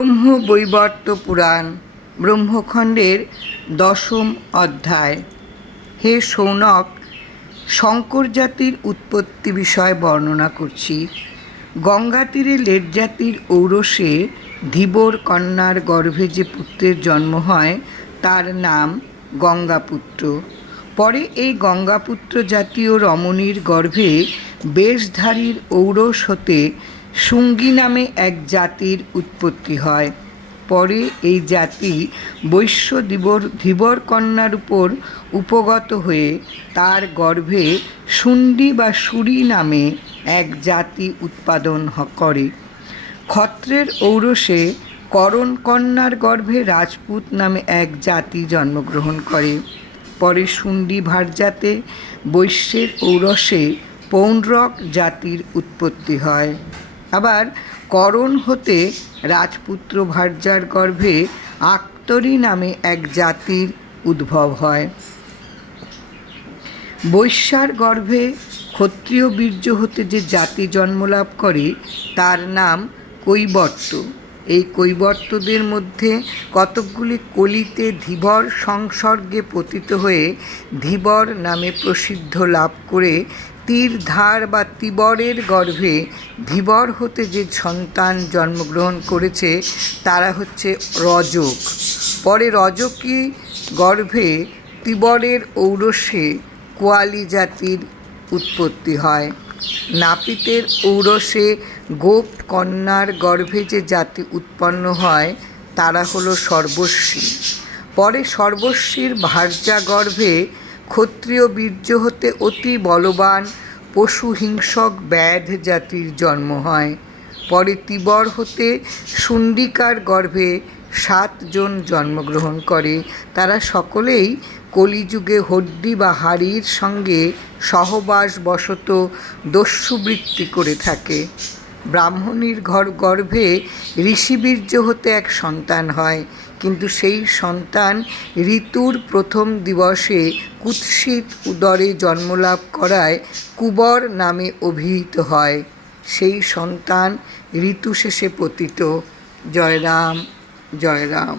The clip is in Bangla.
ব্রহ্ম বৈবর্ত পুরাণ, ব্রহ্মখণ্ডের দশম অধ্যায়। হে সৌনক, শঙ্কর জাতির উৎপত্তি বিষয় বর্ণনা করছি। গঙ্গা তীরে লেট জাতির ঔরসে ধীবর কন্যার গর্ভে যে পুত্রের জন্ম হয়, তার নাম গঙ্গাপুত্র। পরে এই গঙ্গাপুত্র জাতীয় রমণীর গর্ভে বেশধারীর ঔরস হতে শুঙ্গী নামে এক জাতির উৎপত্তি হয়। পরে এই জাতি বৈশ্য দিবর ধীবর কন্যার উপর উপগত হয়ে তার গর্ভে শুন্ডি বা সুরি নামে এক জাতি উৎপাদন করে। ক্ষত্রের ঔরসে করণ কন্যার গর্ভে রাজপুত নামে এক জাতি জন্মগ্রহণ করে। পরে শুন্ডি ভারজাতে বৈশ্যের ঔরসে পৌণ্ড্রক জাতির উৎপত্তি হয়। আবার করণ হতে রাজপুত্র ভার্যার গর্ভে আক্তরী নামে এক জাতির উদ্ভব হয়। বৈশ্যার গর্ভে ক্ষত্রিয় বীর্য হতে যে জাতি জন্মলাভ করে, তার নাম কৈবর্ত। এই কৈবর্তদের মধ্যে কতকগুলি কলিতে ধীবর সংসর্গে পতিত হয়ে ধীবর নামে প্রসিদ্ধ লাভ করে তীর ধার বা তিবরের গর্ভে ধীবর হতে যে সন্তান জন্মগ্রহণ করেছে, তারা হচ্ছে রজক। পরে রজকী গর্ভে তিবরের ঔরসে কোয়ালি জাতির উৎপত্তি হয়। নাপিতের ঔরসে গোপ কন্যার গর্ভে যে জাতি উৎপন্ন হয়, তারা হলো সর্বস্বী। পরে সর্বস্বীর ভার্যা গর্ভে ক্ষত্রিয় বীর্য হতে অতি বলবান পশু হিংসক ব্যাধ জাতির জন্ম হয়। পরে তিবর হতে শুণ্ডিকার গর্ভে সাতজন জন্মগ্রহণ করে। তারা সকলেই কলিযুগে হড্ডি বা হাড়ির সঙ্গে সহবাস বশত দস্যুবৃত্তি করে থাকে। ব্রাহ্মণীর ঘর গর্ভে ঋষিবীর্য হতে এক সন্তান হয়। কিন্তু সেই সন্তান ঋতুর প্রথম দিবসে কুৎসিত উদরে জন্মলাভ করায় কুবর নামে অভিহিত হয়। সেই সন্তান ঋতু শেষে পতিত। জয়রাম জয়রাম।